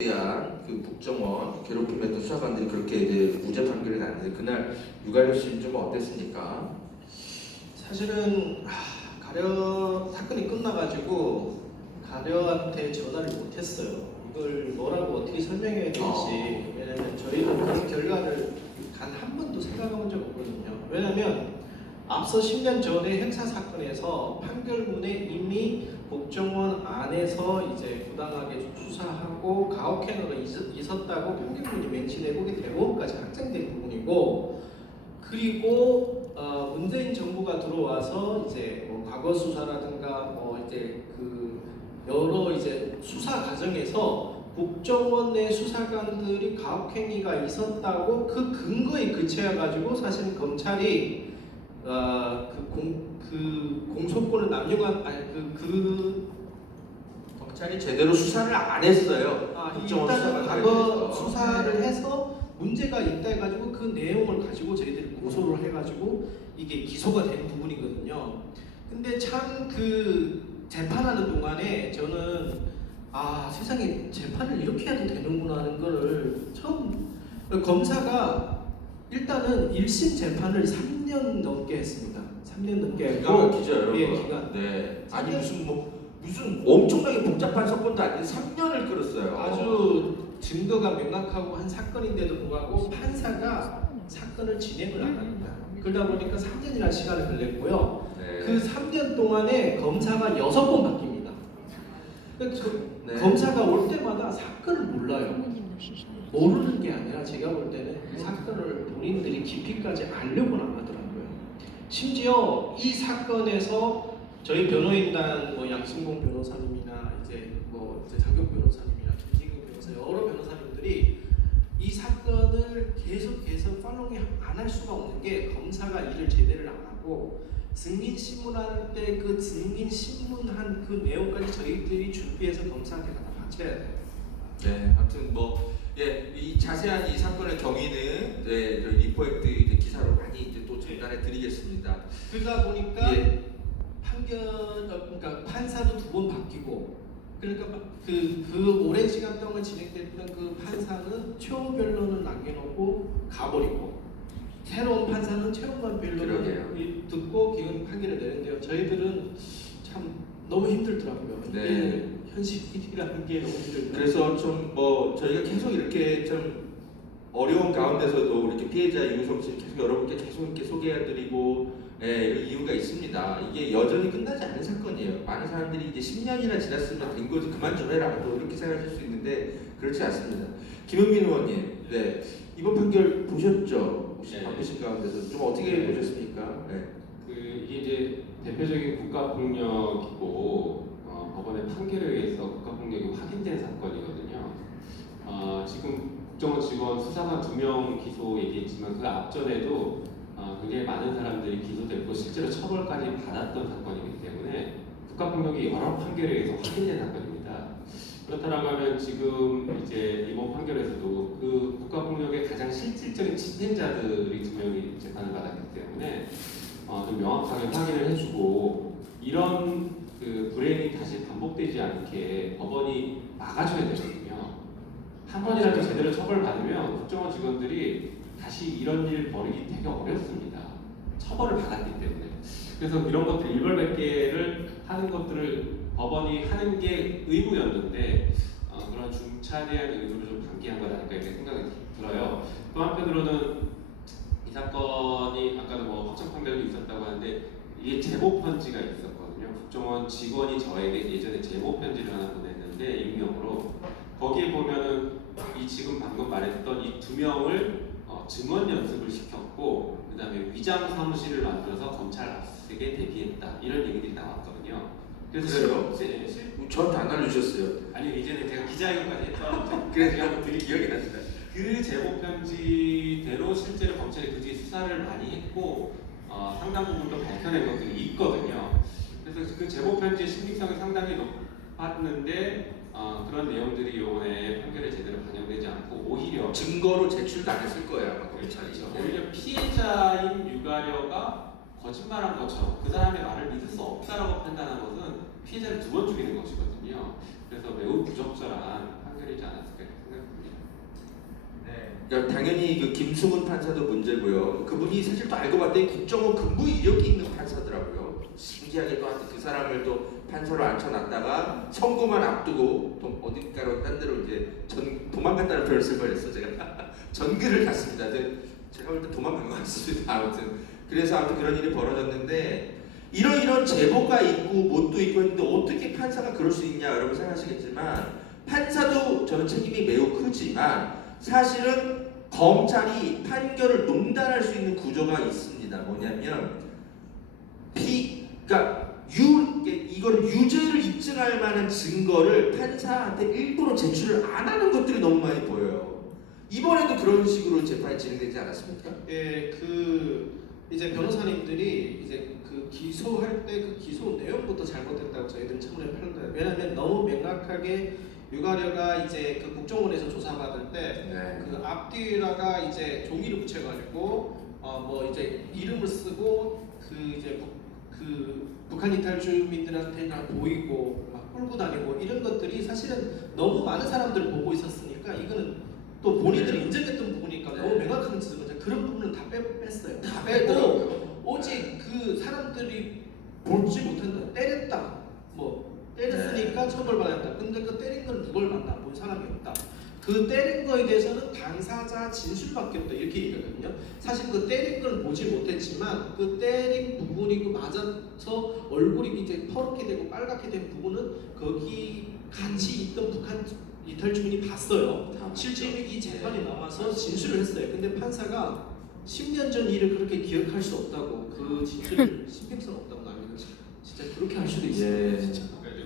대한 그 국정원 괴롭힘했던 수사관들이 그렇게 이제 무죄 판결이 났는데 그날 유가려 씨는 좀 어땠습니까? 사실은 가려 사건이 끝나가지고 가려한테 전화를 못했어요. 이걸 뭐라고 어떻게 설명해야 될지. 왜냐면 저희는 그런 결과를 단 한 번도 생각해본 적 없거든요. 왜냐면 앞서 10년 전에 형사 사건에서 판결문에 이미 국정원 안에서 이제 부당하게 수사하고 가혹행위가 있었다고 판결문이 맹신되고 그게 대법원까지 확정된 부분이고, 그리고 문재인 정부가 들어와서 이제 뭐 과거 수사라든가 뭐 이제 그 여러 이제 수사 과정에서 국정원 내 수사관들이 가혹행위가 있었다고 그 근거에 그쳐야 가지고 사실 검찰이 공소권을 남용한 경찰이 제대로 수사를 안 했어요. 국정원 일단은 수사관들에 과거 대해서. 수사를 해서 문제가 있다 해가지고 그 내용을 가지고 저희들이 고소를 해가지고 이게 기소가 된 부분이거든요. 근데 참 그 재판하는 동안에 저는 세상에 재판을 이렇게 해도 되는구나 하는 거를 처음, 검사가 일단은 1심 재판을 3년 넘게 했습니다. 3년 넘게 기가 했고, 막히죠, 여러분. 예, 기간. 네. 아니 무슨 엄청나게 복잡한 사건도 아닌데 3년을 끌었어요. 아주 증거가 명확하고 한 사건인데도 불구하고 판사가 사건을 진행을 안 합니다. 그러다 보니까 3년이라는 시간을 걸렸고요. 네. 그 3년 동안에 검사가 6번 바뀝니다. 네. 검사가 올 때마다 사건을 몰라요. 모르는 게 아니라 제가 볼 때는 이 사건을 본인들이 깊이까지 알려고는 안 하더라고요. 심지어 이 사건에서 저희 변호인단 뭐 양승봉 변호사님이나 이제 장경 변호사님이나 김진경 변호사 여러 변호사님들이 이 사건을 계속해서 팔로잉 안 할 수가 없는 게 검사가 일을 제대로 안 하고 증인 신문할 때 그 증인 신문한 그 내용까지 저희들이 준비해서 검사한테 갖다 바쳐야 돼요. 네, 아무튼 이 자세한 이 사건의 경위는 저희 리포액트 기사로 많이 이제 또 전달해 드리겠습니다. 그러다 보니까 그러니까 판사도 2번 바뀌고, 그러니까 그 오랜 시간 동안 진행됐던 그 판사는 최후 변론을 남겨놓고 가버리고, 새로운 판사는 최후만 변론을 듣고 기각 판결을 내는데요. 저희들은 참 너무 힘들더라고요. 네. 이게 현실이라는 게 너무 힘들더라고요. 그래서 좀 저희가 계속 이렇게 좀 어려운 가운데서도 이렇게 피해자 유성 씨 계속 여러분께 계속 이렇게 소개해드리고 이런 이유가 있습니다. 이게 여전히 끝나지 않은 사건이에요. 많은 사람들이 이제 10년이나 지났으면 된 거지 그만 좀 해라 또 이렇게 생각하실 수 있는데 그렇지 않습니다. 김은민 의원님, 네, 이번 판결 보셨죠? 혹시 바쁘신 가운데서 좀 어떻게 보셨습니까? 네. 이게 이제 대표적인 국가폭력이고 법원의 판결에 의해서 국가폭력이 확인된 사건이거든요. 지금 국정원 직원 수사관 2명 기소 얘기했지만 그 앞전에도 굉장히 많은 사람들이 기소됐고 실제로 처벌까지 받았던 사건이기 때문에 국가폭력이 여러 판결에 의해서 확인된 사건입니다. 그렇다고 하면 지금 이제 이번 판결에서도 그 국가폭력의 가장 실질적인 진행자들이 2명이 재판을 받았기 때문에 좀 명확하게 확인을 해주고 이런 그 불행이 다시 반복되지 않게 법원이 막아줘야 되거든요. 한 번이라도 제대로 처벌받으면 국정원 직원들이 다시 이런 일 벌이기 되게 어렵습니다. 처벌을 받았기 때문에. 그래서 이런 것들 일벌백계를 하는 것들을 법원이 하는 게 의무였는데 그런 중차대한 의무를 좀 방기한 것 아닐까 이렇게 생각이 들어요. 또 한편으로는 이 사건이 아까도 뭐 확정 판결도 있었다고 하는데 이게 제보 편지가 있었거든요. 국정원 직원이 저에게 예전에 제보 편지를 하나 보냈는데 익명으로 거기에 보면은 이 지금 방금 말했던 이 2명을 증언 연습을 시켰고 그다음에 위장 사무실을 만들어서 검찰 압수수색에 대비했다 이런 얘기들이 나왔거든요. 그래서 저한테 안 알려주셨어요. 아니 이제는 제가 기자회견까지 했던 그래서 제가 한번 드릴 기억이 납니다. 그 제보 편지대로 실제로 검찰이 그 뒤에 수사를 많이 했고 상당 부분도 밝혀낸 것들이 있거든요. 그래서 그 제보 편지의 신빙성이 상당히 높았는데 그런 내용들이 이번에 판결에 제대로 반영되지 않고 오히려 증거로 제출도 안 했을 거예요 아마 검찰이. 오히려 피해자인 유가려가 거짓말한 것처럼 그 사람의 말을 믿을 수 없다라고 판단한 것은 피해자를 2번 죽이는 것이거든요. 그래서 매우 부적절한 판결이지 않았을까 그러니까 당연히 그 김수문 판사도 문제고요. 그분이 사실 또 알고 봤더니 국정원 근무 이력이 있는 판사더라고요. 신기하게 또 그 사람을 또 판사로 앉혀놨다가 선고만 앞두고 어딘가로 딴 데로 이제 도망갔다는 표현을 쓸 뻔했어 제가. 전글을 갔습니다. 근데 제가 볼 때 도망간 것 같습니다. 아무튼 그래서 그런 일이 벌어졌는데 이런 제보가 있고 뭣도 있고 했는데 어떻게 판사가 그럴 수 있냐 여러분 생각하시겠지만 판사도 저는 책임이 매우 크지만 사실은 검찰이 판결을 농단할 수 있는 구조가 있습니다. 뭐냐면 그러니까 이거를 유죄를 입증할 만한 증거를 판사한테 일부러 제출을 안 하는 것들이 너무 많이 보여요. 이번에도 그런 식으로 재판이 진행되지 않았습니까? 예, 이제 변호사님들이 이제 그 기소할 때 그 기소 내용부터 잘못됐다고 저희들은 청문회 판단. 왜냐하면 너무 명확하게 유가려가 이제 그 국정원에서 조사받을 때 그 앞뒤라가 이제 종이를 붙여가지고 뭐 이제 이름을 쓰고 그 이제 그 북한 이탈 주민들한테 그냥 보이고 막 끌고 다니고 이런 것들이 사실은 너무 많은 사람들 보고 있었으니까 이거는 또 본인들이 인정했던 부분이니까 너무 명확한 지적을 그런 부분은 다 뺐어요. 다 빼고 오직 그 사람들이 볼지 못했다, 때렸다, 뭐 때렸으니까 처벌받았다. 근데 그 때린 건 누굴 만나 본 사람이 없다. 그 때린 거에 대해서는 당사자 진술밖에 없다 이렇게 얘기하거든요. 사실 그 때린 걸 보지 못했지만 그 때린 부분이 그 맞아서 얼굴이 이제 퍼렇게 되고 빨갛게 된 부분은 거기 같이 있던 북한 이탈 주민이 봤어요. 실제로 이 재판이 나와서 진술을 했어요. 근데 판사가 10년 전 일을 그렇게 기억할 수 없다고 그 진술을 신빙성 없다고 나면 진짜 그렇게 할 수도 있어요. 진짜.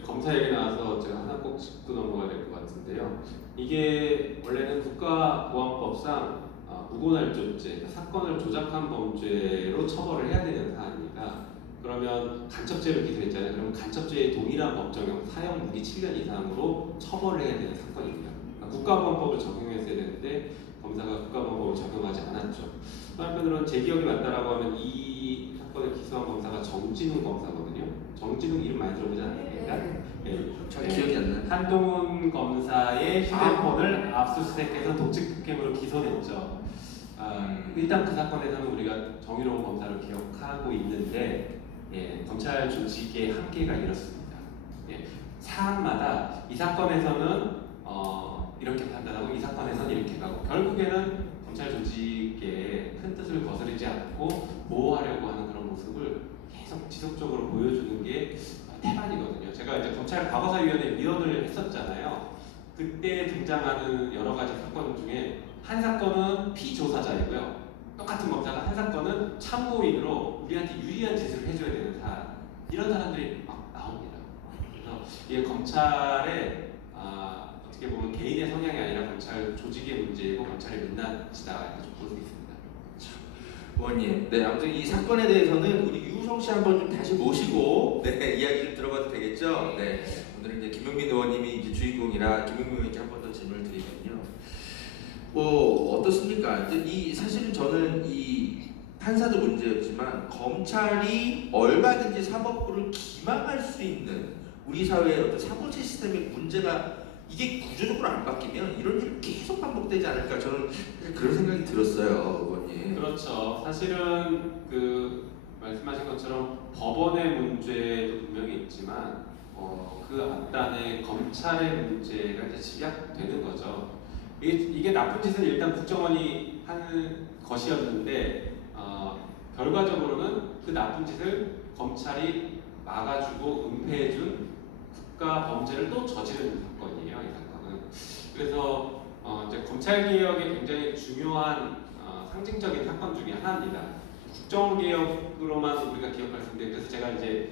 검사 얘기 나와서 제가 하나 꼭 짚고 넘어가야 될 것 같은데요. 이게 원래는 국가보안법상 무고날조죄, 사건을 조작한 범죄로 처벌을 해야 되는 사안입니다. 그러면 간첩죄를 기소했잖아요. 그러면 간첩죄의 동일한 법정형, 사형 무기 7년 이상으로 처벌을 해야 되는 사건입니다. 그러니까 국가보안법을 적용했어야 되는데 검사가 국가보안법을 적용하지 않았죠. 또 한편으로는 제 기억이 맞다라고 하면 이 사건을 기소한 검사가 정진웅 검사거든요. 정진웅 이름 많이 들어보지 않습니까? 네. 잘 기억이 안 나요. 한동훈 검사의 휴대폰을 압수수색해서 독직특혜물로 기소했죠. 일단 그 사건에서는 우리가 정의로운 검사를 기억하고 있는데 검찰 조직의 한계가 이렇습니다. 사안마다 이 사건에서는 이렇게 판단하고 이 사건에서는 이렇게 가고 결국에는 검찰 조직의 큰 뜻을 거스르지 않고 보호하려고 하는 그런 모습을 계속 지속적으로 보여주는 게 태반이거든요. 제가 이제 검찰 과거사위원회 위원을 했었잖아요. 그때 등장하는 여러 가지 사건 중에 한 사건은 피조사자이고요. 똑같은 검사가 한 사건은 참고인으로 우리한테 유리한 짓을 해줘야 되는 사람. 이런 사람들이 막 나옵니다. 그래서 이게 검찰의 어떻게 보면 개인의 성향이 아니라 검찰 조직의 문제이고 검찰의 민낯이다 이렇게 좀 볼 수 있습니다. 의원님, 네 아무튼 이 사건에 대해서는 우리 유우성 씨 한번 좀 다시 모시고 이야기 좀 들어봐도 되겠죠? 네 오늘은 이제 김용민 의원님이 이제 주인공이라 김용민 의원님께 한 번 더 질문을 드리면요. 뭐 어떻습니까? 이제 사실은 저는 이 판사도 문제였지만 검찰이 얼마든지 사법부를 기망할 수 있는 우리 사회의 어떤 사법 시스템의 문제가 이게 구조적으로 안 바뀌면 이런 일이 계속 반복되지 않을까 저는 그런 생각이 들었어요, 의원님. 그렇죠. 사실은 그 말씀하신 것처럼 법원의 문제도 분명히 있지만 그 앞단에 검찰의 문제가 이제 집약되는 거죠. 이게 나쁜 짓은 일단 국정원이 하는 것이었는데 결과적으로는 그 나쁜 짓을 검찰이 막아주고 은폐해준 국가 범죄를 또 저지르는 사건이에요. 이 사건은. 그래서 이제 검찰 개혁의 굉장히 중요한 상징적인 사건 중에 하나입니다. 국정원 개혁으로만 우리가 기억할 수 있는데 그래서 제가 이제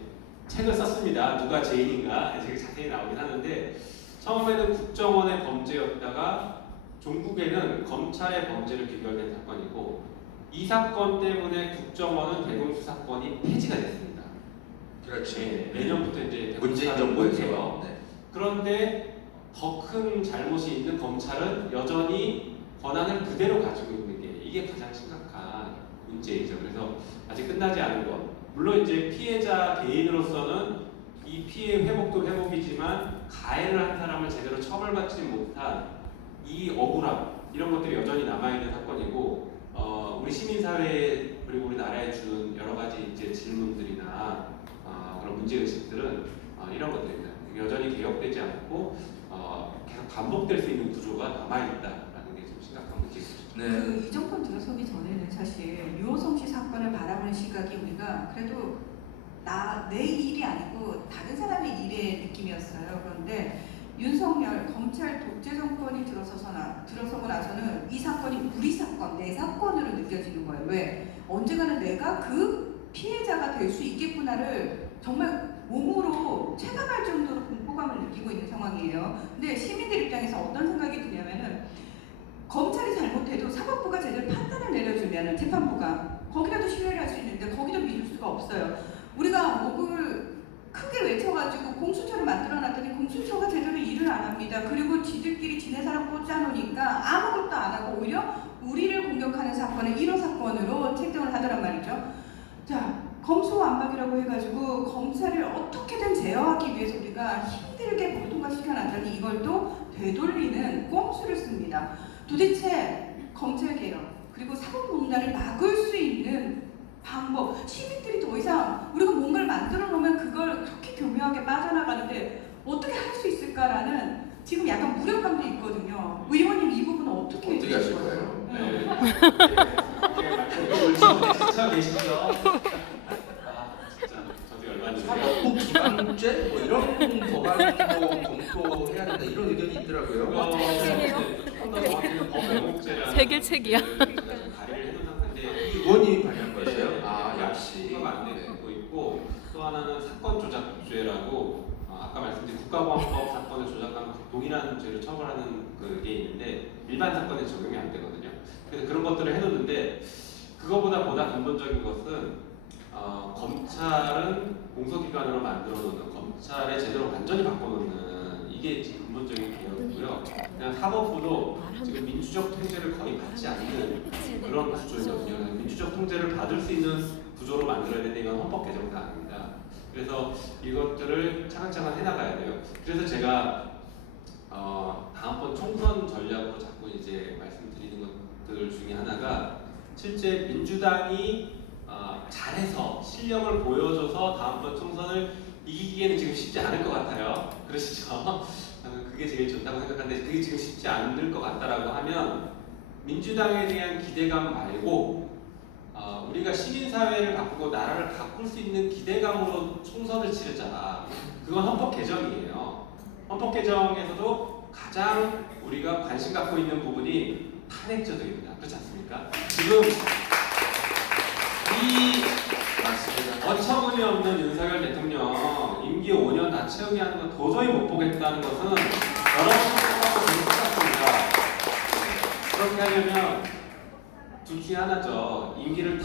책을 썼습니다. 누가 죄인인가 되게 자세히 나오긴 하는데 처음에는 국정원의 범죄였다가 종국에는 검찰의 범죄를 귀결된 사건이고 이 사건 때문에 국정원은 대동수사권이 폐지가 됐습니다. 그렇지. 내년부터 이제 문재인 정부에서. 네. 그런데 더 큰 잘못이 있는 검찰은 여전히 권한을 그대로 가지고 있는 게 이게 가장 심각한 문제이죠. 그래서 아직 끝나지 않은 것. 물론 이제 피해자 개인으로서는 이 피해 회복도 회복이지만 가해를 한 사람을 제대로 처벌받지 못한 이 억울함 이런 것들이 여전히 남아있는 사건이고 우리 시민사회 그리고 우리 나라에 주는 여러 가지 이제 질문들이나 그런 문제의식들은 이런 것들입니다. 여전히 개혁되지 않고 계속 반복될 수 있는 구조가 남아있다라는 게 좀 심각한 문제입니다. 네. 이 정권 들어서기 전에는 사실 유호성 씨 사건을 바라보는 시각이 우리가 그래도 내 일이 아니고 다른 사람의 일의 느낌이었어요. 그런데 윤석열 검찰 독재 정권이 들어서고 나서는 이 사건이 우리 사건, 내 사건으로 느껴지는 거예요. 왜? 언젠가는 내가 그 피해자가 될 수 있겠구나를 정말 몸으로 체감할 정도로 공포감을 느끼고 있는 상황이에요. 근데 시민들 입장에서 어떤 생각이 드냐면은 검찰이 잘못해도 사법부가 제대로 판단을 내려주면은 재판부가 거기라도 신뢰를 할 수 있는데 거기도 믿을 수가 없어요. 우리가 목을 크게 외쳐가지고 공수처를 만들어놨더니 공수처가 제대로 일을 안 합니다. 그리고 지들끼리 지네 사람 꽂아놓으니까 아무것도 안 하고 오히려 우리를 공격하는 사건을 1호 사건으로 채택을 하더란 말이죠. 자, 검수완박이라고 해가지고 검찰을 어떻게든 제어하기 위해서 우리가 힘들게 보통화시켜놨더니 이걸 또 되돌리는 꼼수를 씁니다. 도대체 검찰개혁 그리고 사법농단을 막을 수 있는 방법, 시민들이 더 이상 우리가 뭔가를 만들어 놓으면 그걸 그렇게 교묘하게 빠져나가는데 어떻게 할 수 있을까라는 지금 약간 무력감도 있거든요. 의원님 이 부분은 어떻게 하실 거예요? 네. 이걸 시청 계시죠? 진짜 저도 열받는데요. 사법부 기방죄 뭐 이런 법안도 검토해야 된다 이런 의견이 있더라고요. 조금 더 정확히는 법명목죄라는 세길책이야. 발의를 해놓은 상태인데 의원이 발의한 거였어요? 네. 아 역시. 통과가 안 되고 있고 또 하나는 사건 조작죄라고 아까 말씀드린 국가보안법 사건을 조작하면 동일한 죄를 처벌하는 그게 있는데 일반 사건에 적용이 안 되거든요. 그래서 그런 것들을 해놓는데 그거보다 근본적인 것은 검찰은 공소기관으로 만들어놓는 검찰에 제대로 완전히 바꿔놓는 이게 지금 근본적인 개혁이고요. 그냥 사법부도 지금 민주적 통제를 거의 받지 않는 그런 구조거든요. 민주적 통제를 받을 수 있는 구조로 만들어야 되는데 이건 헌법 개정도 아닙니다. 그래서 이것들을 차근차근 해나가야 돼요. 그래서 제가 다음번 총선 전략으로 자꾸 이제 말씀드리는 것들 중에 하나가 실제 민주당이 잘해서 실력을 보여줘서 다음번 총선을 이기기에는 지금 쉽지 않을 것 같아요. 그러시죠? 저는 그게 제일 좋다고 생각하는데 그게 지금 쉽지 않을 것 같다라고 하면 민주당에 대한 기대감 말고 우리가 시민사회를 바꾸고 나라를 바꿀 수 있는 기대감으로 총선을 치르자. 그건 헌법 개정이에요. 헌법 개정에서도 가장 우리가 관심 갖고 있는 부분이 탄핵제도입니다. 그렇지 않습니까? 지금 이 어처구니 없는 윤석열 대통령 임기 5년 다 채우게 하는 건 도저히 못 보겠다는 것은 여러분들하고 저는 똑같습니다. 그렇게 하려면 둘 중에 하나죠. 임기를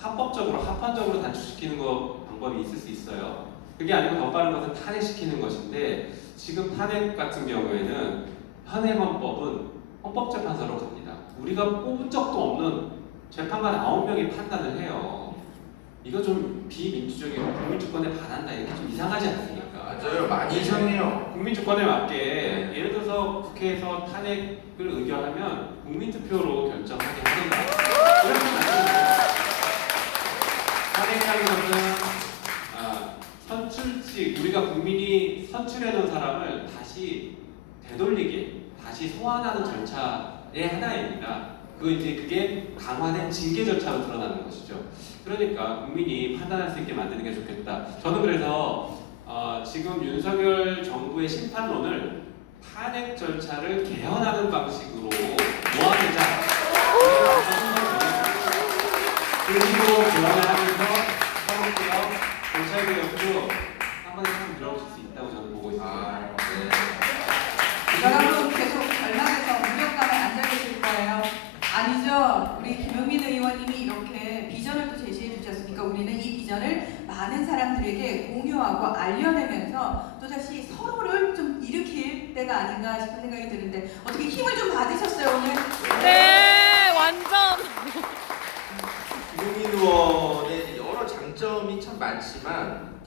합법적으로 단축시키는 거 방법이 있을 수 있어요. 그게 아니고 더 빠른 것은 탄핵시키는 것인데 지금 탄핵 같은 경우에는 현행헌법은 헌법재판소로 갑니다. 우리가 뽑은 적도 없는 재판관 9명이 판단을 해요. 이거 좀 비민주적이고 국민주권에 반한다. 이게 좀 이상하지 않습니까? 맞아요. 많이 이상해요. 국민주권에 맞게 예를 들어서 국회에서 탄핵을 의결하면 국민투표로 결정하게 하든가 이렇게 만듭니다. 탄핵하는 것은 선출직, 우리가 국민이 선출해놓은 사람을 다시 되돌리게, 다시 소환하는 절차의 하나입니다. 그게 강화된 징계 절차로 드러나는 것이죠. 그러니까 국민이 판단할 수 있게 만드는 게 좋겠다. 저는 그래서 지금 윤석열 정부의 심판론을 탄핵 절차를 개헌하는 방식으로 모아내자. 그리고 개헌을 하면서 사법개혁, 검찰개혁도 한 번에 참 밀어붙일 수 있다고 저는 보고 있습니다. 여러분 계속 절망에서 무력감에 앉아 계실 거예요. 아니죠. 우리 김용민 의원님이 이렇게 비전을 또 제시해 주지 않습니까? 우리는 이 비전을 많은 사람들에게 공유하고 알려내면서 또다시 서로를 좀 일으킬 때가 아닌가 싶은 생각이 드는데 어떻게 힘을 좀 받으셨어요 오늘? 네, 완전. 김용민 의원의 여러 장점이 참 많지만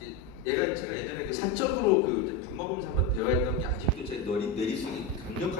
제가 예전에 그 사적으로 밥 먹으면서 한번 대화했던 게 아직도 제 뇌리속에 강력한